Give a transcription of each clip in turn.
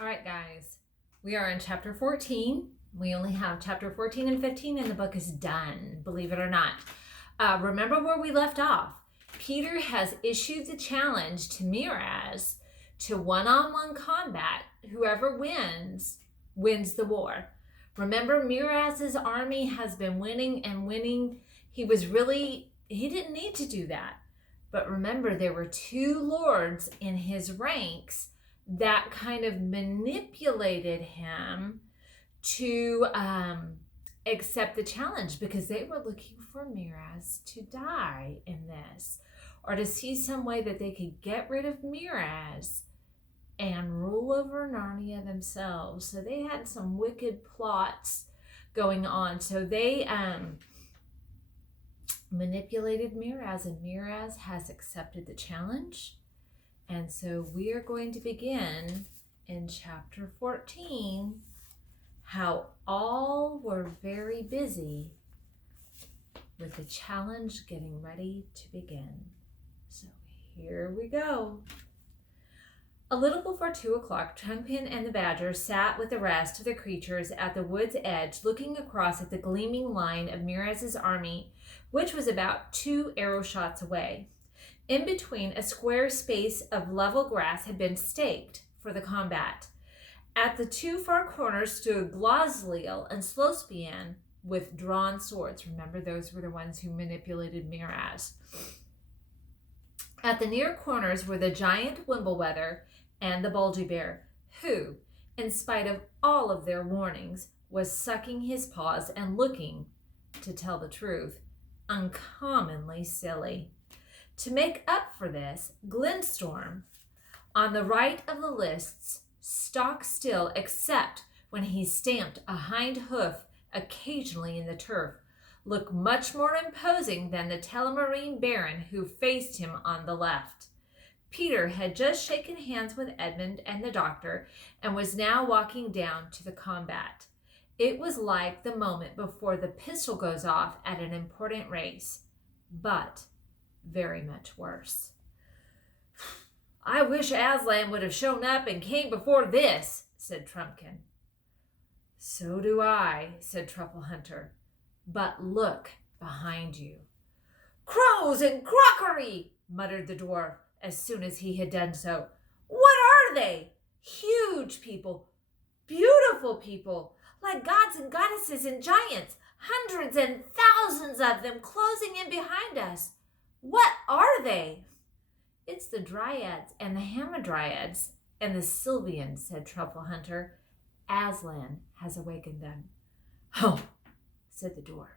All right, guys, we are in chapter 14. We only have chapter 14 and 15, and the book is done, believe it or not. Remember where we left off. Peter has issued the challenge to Miraz to one-on-one combat. Whoever wins the war. Remember, Miraz's army has been winning and winning. He didn't need to do that. But remember, there were two lords in his ranks that kind of manipulated him to accept the challenge because they were looking for Miraz to die in this, or to see some way that they could get rid of Miraz and rule over Narnia themselves. So they had some wicked plots going on. So they manipulated Miraz, and Miraz has accepted the challenge. And so we are going to begin in chapter 14, how all were very busy with the challenge getting ready to begin. So here we go. A little before 2 o'clock, Caspian and the Badger sat with the rest of the creatures at the wood's edge, looking across at the gleaming line of Miraz's army, which was about 2 arrow shots away. In between, a square space of level grass had been staked for the combat. At the 2 far corners stood Glosliel and Slospian with drawn swords. Remember, those were the ones who manipulated Miraz. At the near corners were the giant Wimbleweather and the Bulgy Bear, who, in spite of all of their warnings, was sucking his paws and looking, to tell the truth, uncommonly silly. To make up for this, Glindstorm, on the right of the lists, stock still except when he stamped a hind hoof occasionally in the turf, looked much more imposing than the Telemarine Baron who faced him on the left. Peter had just shaken hands with Edmund and the doctor and was now walking down to the combat. It was like the moment before the pistol goes off at an important race, but very much worse. I wish Aslan would have shown up and came before this, said Trumpkin. So do I, said Truffle Hunter. But look behind you. Crows and crockery, muttered the dwarf as soon as he had done so. What are they? Huge people, beautiful people, like gods and goddesses and giants, hundreds and thousands of them closing in behind us. What are they? It's the Dryads and the Hamadryads and the Sylvians, said Truffle Hunter. Aslan has awakened them. Oh, said the dwarf.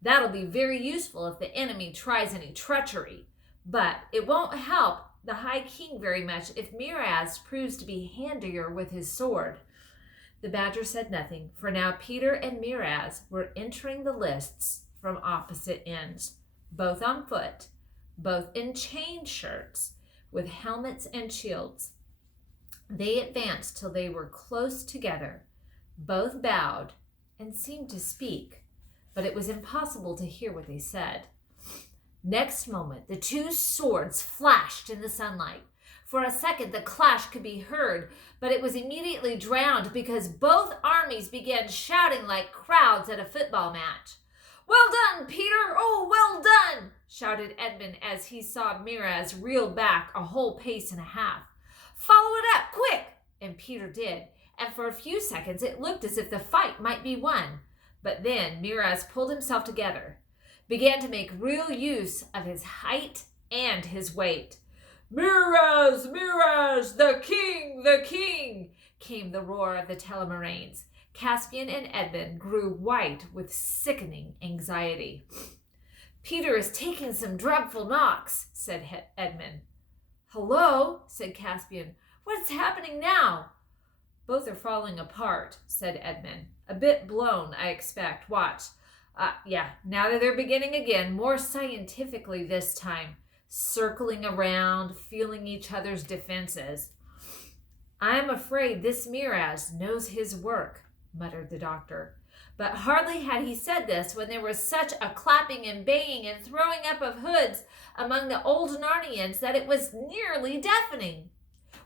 That'll be very useful if the enemy tries any treachery, but it won't help the High King very much if Miraz proves to be handier with his sword. The Badger said nothing, for now Peter and Miraz were entering the lists from opposite ends, both on foot, both in chain shirts, with helmets and shields. They advanced till they were close together. Both bowed and seemed to speak, but it was impossible to hear what they said. Next moment, the 2 swords flashed in the sunlight. For a second, the clash could be heard, but it was immediately drowned because both armies began shouting like crowds at a football match. Well done, Peter! Oh, well done! Shouted Edmund as he saw Miraz reel back a whole pace and a half. Follow it up, quick! And Peter did, and for a few seconds it looked as if the fight might be won. But then Miraz pulled himself together, began to make real use of his height and his weight. Miraz, Miraz, the king, came the roar of the Telemarines. Caspian and Edmund grew white with sickening anxiety. Peter is taking some dreadful knocks, said Edmund. Hello, said Caspian. What's happening now? Both are falling apart, said Edmund. A bit blown, I expect. Watch. Now that they're beginning again, more scientifically this time, circling around, feeling each other's defenses. I am afraid this Miraz knows his work, muttered the doctor. But hardly had he said this when there was such a clapping and banging and throwing up of hoods among the old Narnians that it was nearly deafening.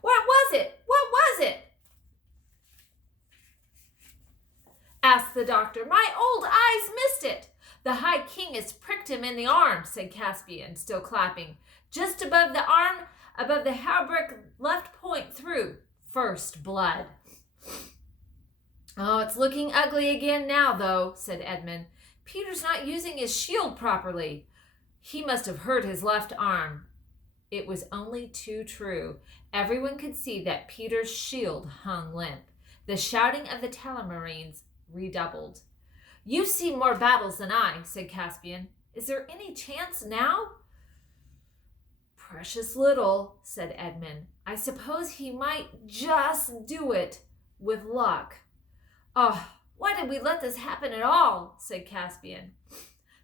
What was it? What was it? asked the doctor. "My old eyes missed it." "The High King has pricked him in the arm," said Caspian, still clapping. "Just above the arm, above the hauberk left point through. First blood." "Oh, it's looking ugly again now, though," said Edmund. "Peter's not using his shield properly. He must have hurt his left arm." It was only too true. Everyone could see that Peter's shield hung limp. The shouting of the Telemarines redoubled. "You've seen more battles than I," said Caspian. "Is there any chance now?" "Precious little," said Edmund. "I suppose he might just do it with luck." "Oh, why did we let this happen at all?" said Caspian.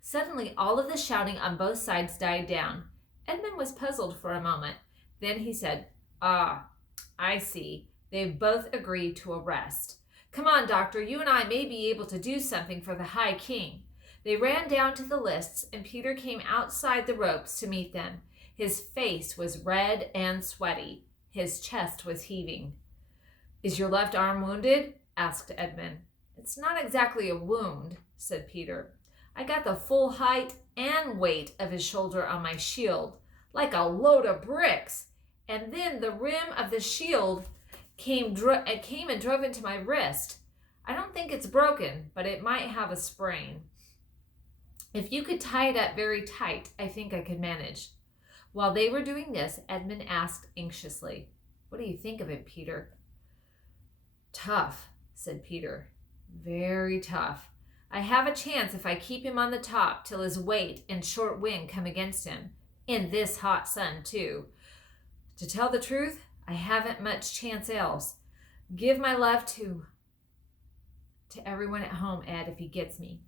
Suddenly, all of the shouting on both sides died down. Edmund was puzzled for a moment. Then he said, I see. They've both agreed to a rest. Come on, Doctor, you and I may be able to do something for the High King." They ran down to the lists, and Peter came outside the ropes to meet them. His face was red and sweaty. His chest was heaving. "Is your left arm wounded?" asked Edmund. "It's not exactly a wound," said Peter. "I got the full height and weight of his shoulder on my shield, like a load of bricks. And then the rim of the shield came and drove into my wrist. I don't think it's broken, but it might have a sprain. If you could tie it up very tight, I think I could manage." While they were doing this, Edmund asked anxiously, "What do you think of it, Peter?" "Tough," said Peter. "Very tough. I have a chance if I keep him on the top till his weight and short wind come against him. In this hot sun, too. To tell the truth, I haven't much chance else. Give my love to everyone at home, Ed, if he gets me.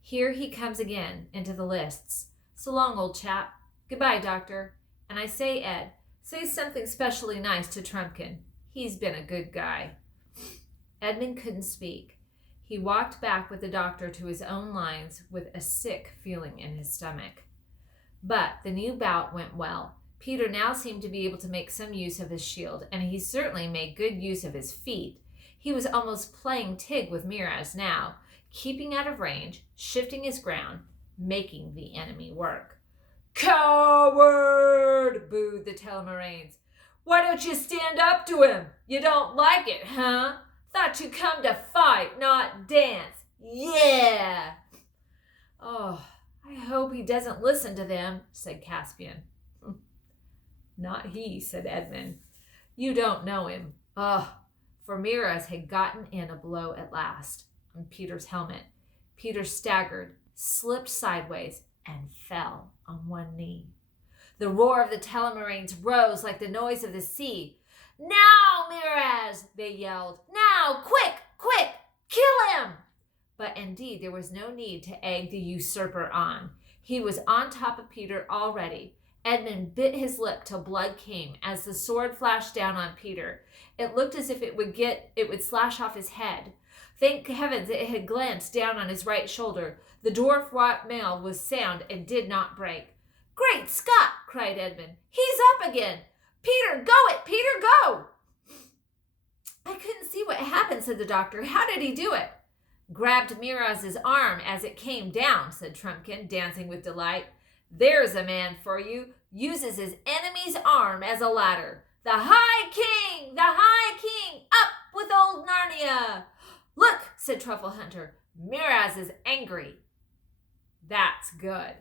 Here he comes again into the lists. So long, old chap. Goodbye, Doctor. And I say, Ed, say something specially nice to Trumpkin. He's been a good guy." Edmund couldn't speak. He walked back with the doctor to his own lines with a sick feeling in his stomach. But the new bout went well. Peter now seemed to be able to make some use of his shield, and he certainly made good use of his feet. He was almost playing Tig with Miraz now, keeping out of range, shifting his ground, making the enemy work. "Coward!" booed the Telemarines. "Why don't you stand up to him? You don't like it, huh? Thought you come to fight, not dance. Yeah!" "Oh, I hope he doesn't listen to them," said Caspian. "Not he," said Edmund. "You don't know him." For Miraz had gotten in a blow at last on Peter's helmet. Peter staggered, slipped sideways, and fell on one knee. The roar of the Telemarines rose like the noise of the sea. "Now, Miraz!" they yelled. "Now! Quick! Quick! Kill him!" But indeed there was no need to egg the usurper on. He was on top of Peter already. Edmund bit his lip till blood came as the sword flashed down on Peter. It looked as if it would slash off his head. Thank heavens it had glanced down on his right shoulder. The dwarf mail was sound and did not break. "Great Scott!" cried Edmund. "He's up again! Peter, go it! Peter, go!" "I couldn't see what happened," said the doctor. "How did he do it?" "Grabbed Miraz's arm as it came down," said Trumpkin, dancing with delight. "There's a man for you. Uses his enemy's arm as a ladder. The High King! The High King! Up with old Narnia!" "Look," said Truffle Hunter. "Miraz is angry." "That's good."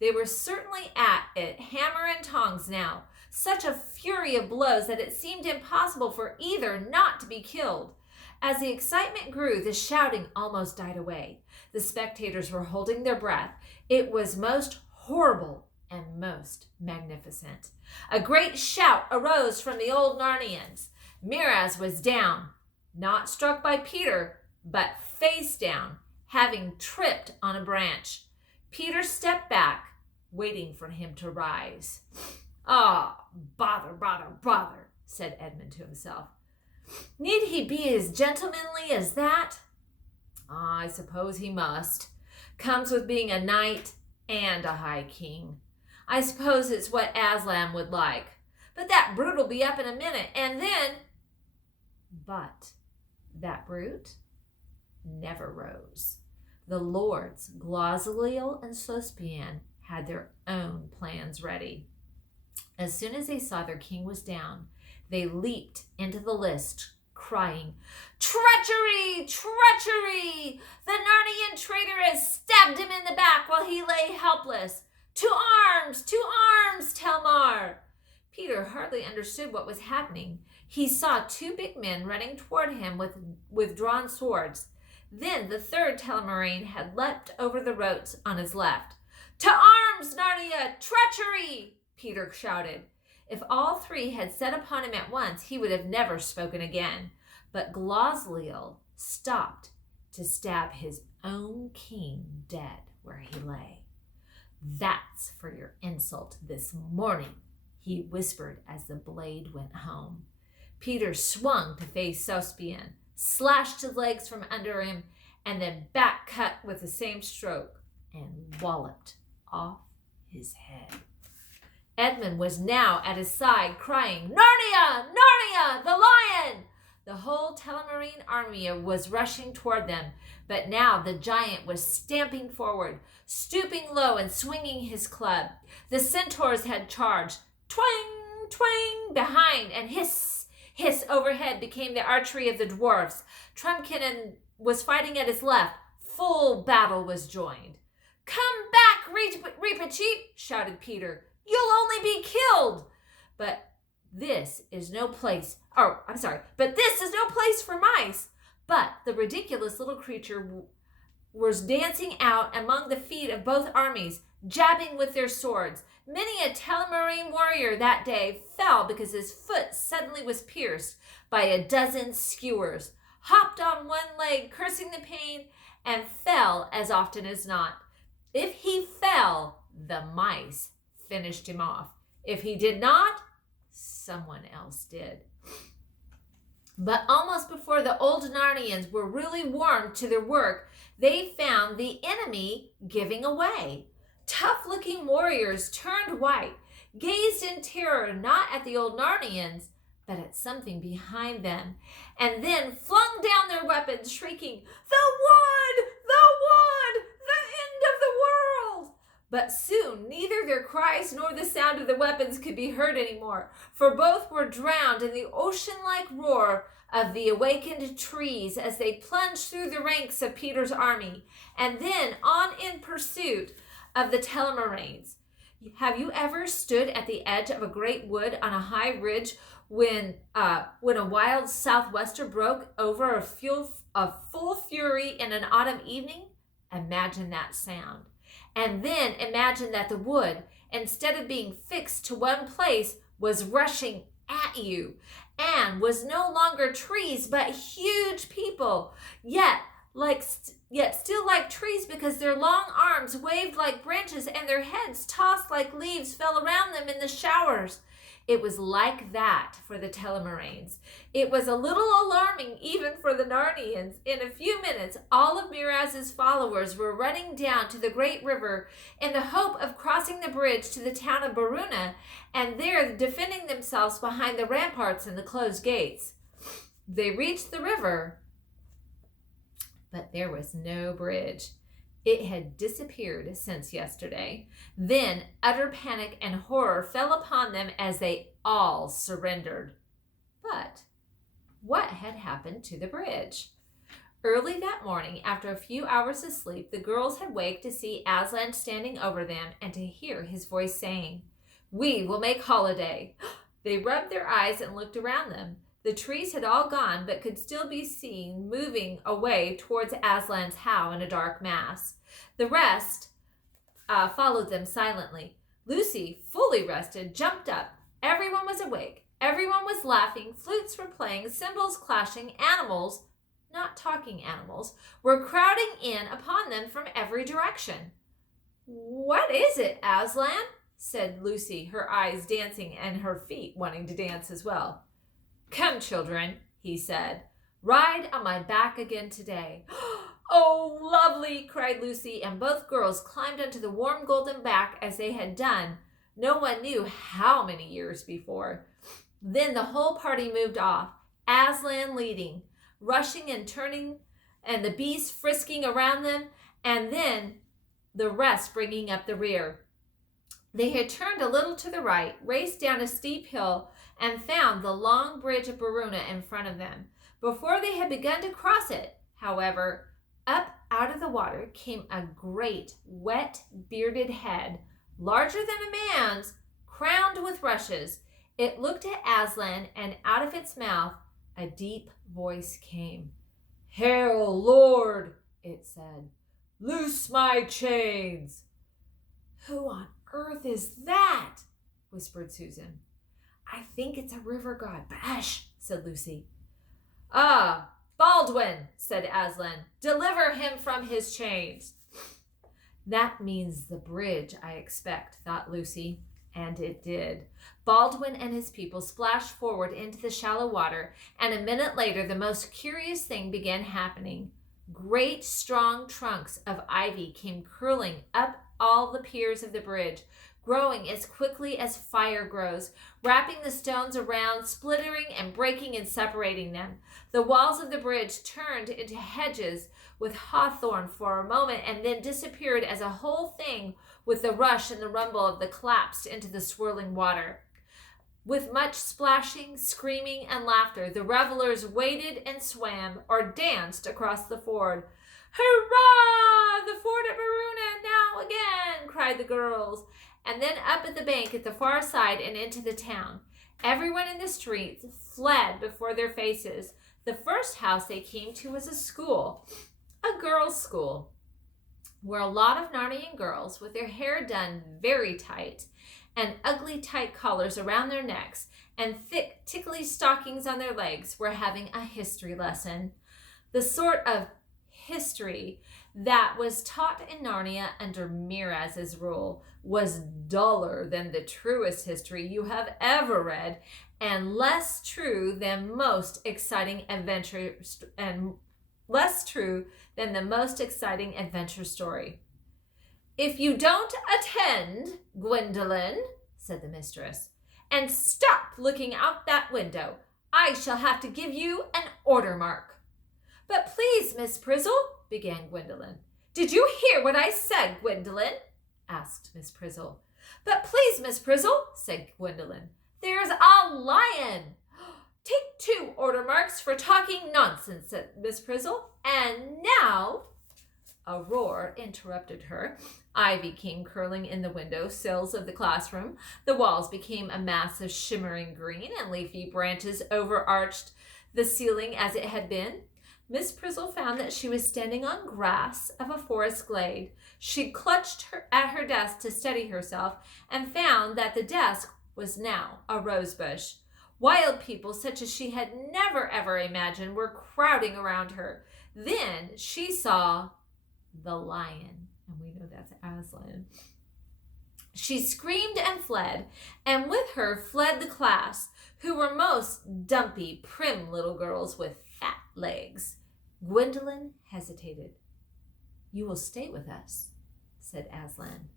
They were certainly at it, hammer and tongs now. Such a fury of blows that it seemed impossible for either not to be killed. As the excitement grew, the shouting almost died away. The spectators were holding their breath. It was most horrible and most magnificent. A great shout arose from the old Narnians. Miraz was down, not struck by Peter, but face down, having tripped on a branch. Peter stepped back, waiting for him to rise. Bother, bother, bother," said Edmund to himself. "Need he be as gentlemanly as that?" "I suppose he must. Comes with being a knight and a High King. I suppose it's what Aslan would like. But that brute'll be up in a minute, and then—" But that brute? never rose. The lords, Glosliel and Caspian, had their own plans ready. As soon as they saw their king was down, they leaped into the lists, crying, "Treachery! Treachery! The Narnian traitor has stabbed him in the back while he lay helpless. To arms! To arms, Telmar!" Peter hardly understood what was happening. He saw two big men running toward him with drawn swords. Then the third Telmarine had leapt over the ropes on his left. "To arms, Narnia! Treachery!" Peter shouted. If all three had set upon him at once, he would have never spoken again. But Glosliel stopped to stab his own king dead where he lay. "That's for your insult this morning," he whispered as the blade went home. Peter swung to face Caspian, slashed his legs from under him, and then back cut with the same stroke and walloped off his head. Edmund was now at his side, crying, "Narnia! Narnia! The lion!" The whole Telmarine army was rushing toward them, but now the giant was stamping forward, stooping low and swinging his club. The centaurs had charged. Twang, twang behind, and hiss, hiss overhead became the archery of the dwarfs. Trumpkin was fighting at his left. Full battle was joined. "Come back, Reepicheep!" shouted Peter. "You'll only be killed." But this is no place for mice. But the ridiculous little creature was dancing out among the feet of both armies, jabbing with their swords. Many a Telmarine warrior that day fell because his foot suddenly was pierced by a dozen skewers, hopped on one leg, cursing the pain, and fell as often as not. If he fell, the mice finished him off. If he did not, someone else did. But almost before the old Narnians were really warmed to their work, they found the enemy giving away. Tough-looking warriors turned white, gazed in terror not at the old Narnians, but at something behind them, and then flung down their weapons, shrieking, "The wood! The wood! The end of the world!" But soon neither their cries nor the sound of the weapons could be heard anymore, for both were drowned in the ocean-like roar of the awakened trees as they plunged through the ranks of Peter's army, and then on in pursuit of the Telmarines. Have you ever stood at the edge of a great wood on a high ridge when a wild southwester broke over a full fury in an autumn evening? Imagine that sound. And then imagine that the wood, instead of being fixed to one place, was rushing at you and was no longer trees but huge people, yet still like trees, because their long arms waved like branches and their heads tossed like leaves fell around them in the showers. It was like that for the Telmarines. It was a little alarming even for the Narnians. In a few minutes, all of Miraz's followers were running down to the great river in the hope of crossing the bridge to the town of Baruna, and there defending themselves behind the ramparts and the closed gates. They reached the river, but there was no bridge. It had disappeared since yesterday. Then utter panic and horror fell upon them as they all surrendered. But what had happened to the bridge? Early that morning, after a few hours of sleep, the girls had waked to see Aslan standing over them and to hear his voice saying, "We will make holiday." They rubbed their eyes and looked around them. The trees had all gone, but could still be seen moving away towards Aslan's howe in a dark mass. The rest followed them silently. Lucy, fully rested, jumped up. Everyone was awake. Everyone was laughing. Flutes were playing, cymbals clashing. Animals, not talking animals, were crowding in upon them from every direction. "What is it, Aslan?" said Lucy, her eyes dancing and her feet wanting to dance as well. "Come, children," he said. "Ride on my back again today." "Oh, lovely!" cried Lucy, and both girls climbed onto the warm golden back as they had done no one knew how many years before. Then the whole party moved off, Aslan leading, rushing and turning and the beasts frisking around them, and then the rest bringing up the rear. They had turned a little to the right, raced down a steep hill, and found the long bridge of Baruna in front of them. Before they had begun to cross it, however, up out of the water came a great, wet, bearded head, larger than a man's, crowned with rushes. It looked at Aslan, and out of its mouth a deep voice came. "Hail, Lord," it said. "Loose my chains." "Who on earth is that?" whispered Susan. "I think it's a river god, but hush," said Lucy. "Ah, Baldwin," said Aslan. "Deliver him from his chains." "That means the bridge, I expect," thought Lucy. And it did. Baldwin and his people splashed forward into the shallow water, and a minute later the most curious thing began happening. Great strong trunks of ivy came curling up all the piers of the bridge, growing as quickly as fire grows, wrapping the stones around, splintering and breaking and separating them. The walls of the bridge turned into hedges with hawthorn for a moment and then disappeared as a whole thing with the rush and the rumble of the collapse into the swirling water. With much splashing, screaming, and laughter, the revelers waded and swam or danced across the ford. "Hurrah! The ford at Baruna now again!" cried the girls. And then up at the bank at the far side and into the town. Everyone in the streets fled before their faces. The first house they came to was a school, a girls' school, where a lot of Narnian girls, with their hair done very tight and ugly tight collars around their necks and thick tickly stockings on their legs, were having a history lesson. The sort of history that was taught in Narnia under Miraz's rule was duller than the truest history you have ever read, and less true than the most exciting adventure story. "If you don't attend, Gwendolen," said the mistress, "and stop looking out that window, I shall have to give you an order mark." "But please, Miss Prizzle," began Gwendolen. "Did you hear what I said, Gwendolen?" asked Miss Prizzle. "But please, Miss Prizzle," said Gwendolen, "there's a lion." "Take 2 order marks for talking nonsense," said Miss Prizzle. "And now—" A roar interrupted her. Ivy came curling in the window sills of the classroom. The walls became a mass of shimmering green, and leafy branches overarched the ceiling as it had been. Miss Prizzle found that she was standing on grass of a forest glade. She clutched at her desk to steady herself and found that the desk was now a rose bush. Wild people such as she had never ever imagined were crowding around her. Then she saw the lion, and we know that's Aslan. She screamed and fled, and with her fled the class, who were most dumpy, prim little girls with fat legs. Gwendolen hesitated. "You will stay with us," said Aslan.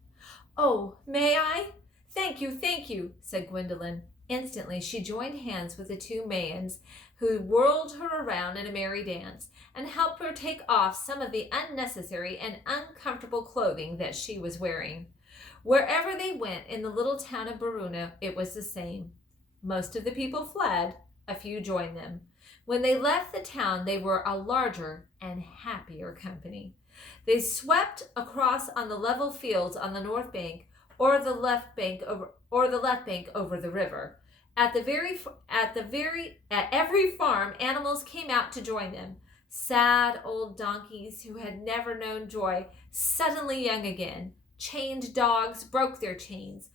"Oh, may I? Thank you," said Gwendolen. Instantly she joined hands with the 2 Mayans, who whirled her around in a merry dance and helped her take off some of the unnecessary and uncomfortable clothing that she was wearing. Wherever they went in the little town of Baruna, it was the same. Most of the people fled, a few joined them. When they left the town, they were a larger and happier company. They swept across on the level fields on the north bank, or the left bank over the river. At every farm, animals came out to join them. Sad old donkeys who had never known joy, suddenly young again. Chained dogs broke their chains.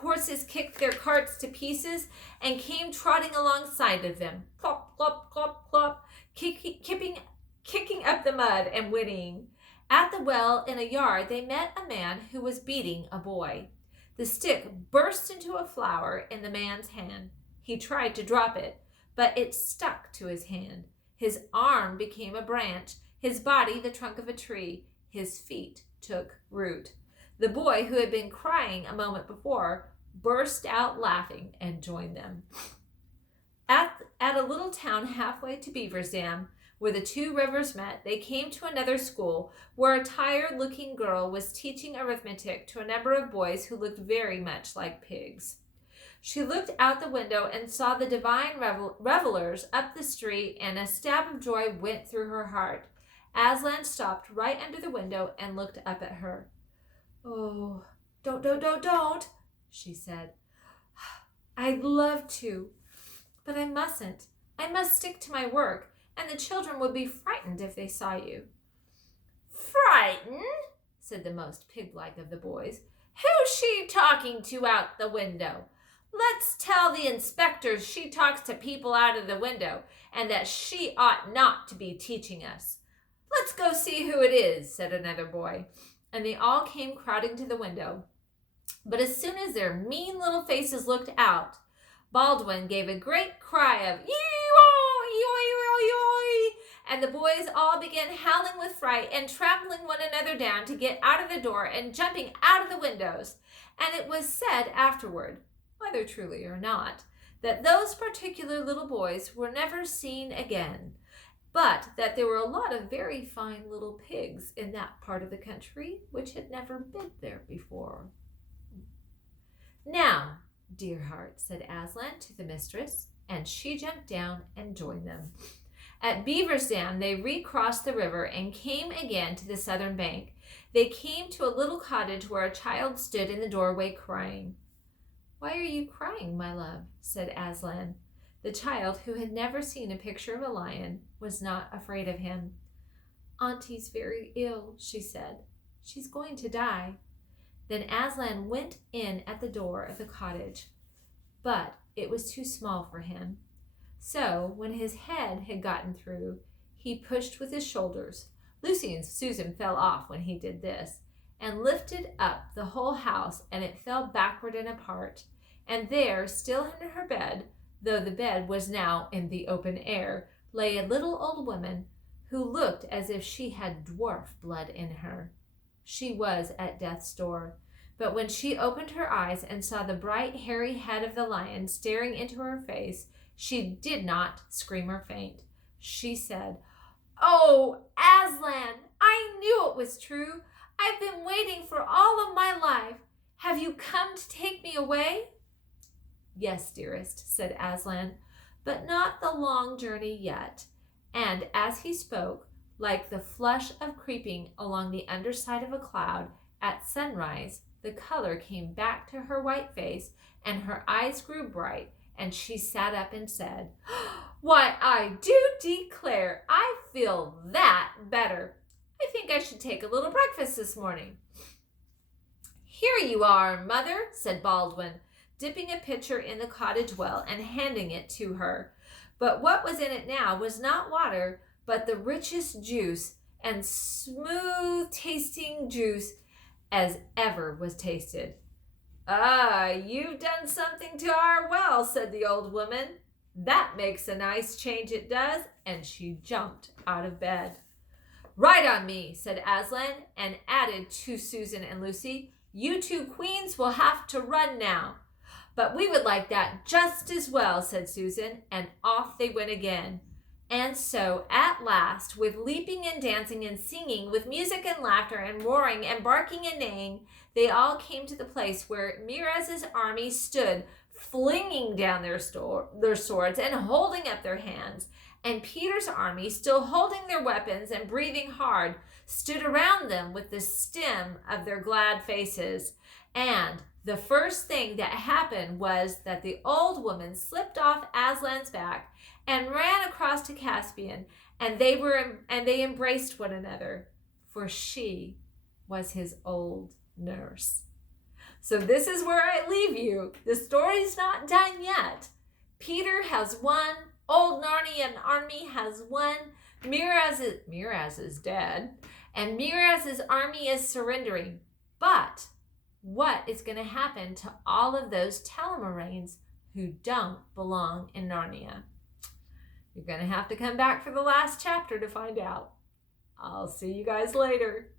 Horses kicked their carts to pieces and came trotting alongside of them, clop, clop, clop, clop, kicking up the mud and whinnying. At the well in a yard, they met a man who was beating a boy. The stick burst into a flower in the man's hand. He tried to drop it, but it stuck to his hand. His arm became a branch, his body the trunk of a tree. His feet took root. The boy, who had been crying a moment before, burst out laughing and joined them. At a little town halfway to Beaver's Dam, Where the two rivers met, they came to another school where a tired-looking girl was teaching arithmetic to a number of boys who looked very much like pigs. She looked out the window and saw the divine revelers up the street, and a stab of joy went through her heart. Aslan stopped right under the window and looked up at her. "Oh, don't," she said. "I'd love to, but I mustn't. I must stick to my work, and the children would be frightened if they saw you." "Frightened?" said the most pig-like of the boys. "Who's she talking to out the window? Let's tell the inspectors she talks to people out of the window, and that she ought not to be teaching us." "Let's go see who it is," said another boy, and they all came crowding to the window. But as soon as their mean little faces looked out, Baldwin gave a great cry of "Ee-oo, and the boys all began howling with fright and trampling one another down to get out of the door and jumping out of the windows. And it was said afterward, whether truly or not, that those particular little boys were never seen again, but that there were a lot of very fine little pigs in that part of the country which had never been there before. "Now, dear heart," said Aslan to the mistress, and she jumped down and joined them. At Beaver's Dam, they recrossed the river and came again to the southern bank. They came to a little cottage where a child stood in the doorway crying. "Why are you crying, my love?" said Aslan. The child, who had never seen a picture of a lion, was not afraid of him. "Auntie's very ill," she said. "She's going to die." Then Aslan went in at the door of the cottage, but it was too small for him. So, when his head had gotten through, he pushed with his shoulders. Lucy and Susan fell off when he did this, and lifted up the whole house, and it fell backward and apart. And there, still in her bed, though the bed was now in the open air, lay a little old woman who looked as if she had dwarf blood in her. She was at death's door, but when she opened her eyes and saw the bright hairy head of the lion staring into her face, she did not scream or faint. She said, "Oh, Aslan, I knew it was true. I've been waiting for all of my life. Have you come to take me away?" "Yes, dearest," said Aslan, "but not the long journey yet." And as he spoke, like the flush of creeping along the underside of a cloud at sunrise, the color came back to her white face, and her eyes grew bright, and she sat up and said, "Why, I do declare, I feel that better. I think I should take a little breakfast this morning." "Here you are, mother," said Baldwin, dipping a pitcher in the cottage well and handing it to her. But what was in it now was not water, but the richest juice and smooth-tasting juice as ever was tasted. "Ah, you've done something to our well," said the old woman. "That makes a nice change, it does," and she jumped out of bed. "Right on me," said Aslan, and added to Susan and Lucy, "You two queens will have to run now." "But we would like that just as well," said Susan, and off they went again. And so, at last, with leaping and dancing and singing, with music and laughter and roaring and barking and neighing, they all came to the place where Miraz's army stood, flinging down their swords and holding up their hands. And Peter's army, still holding their weapons and breathing hard, stood around them with the stem of their glad faces. And the first thing that happened was that the old woman slipped off Aslan's back and ran across to Caspian, and they embraced one another, for she was his old nurse. So this is where I leave you. The story's not done yet. Peter has won. Old Narnian army has won. Miraz is dead, and Miraz's army is surrendering. But what is going to happen to all of those Telmaranes who don't belong in Narnia? You're going to have to come back for the last chapter to find out. I'll see you guys later.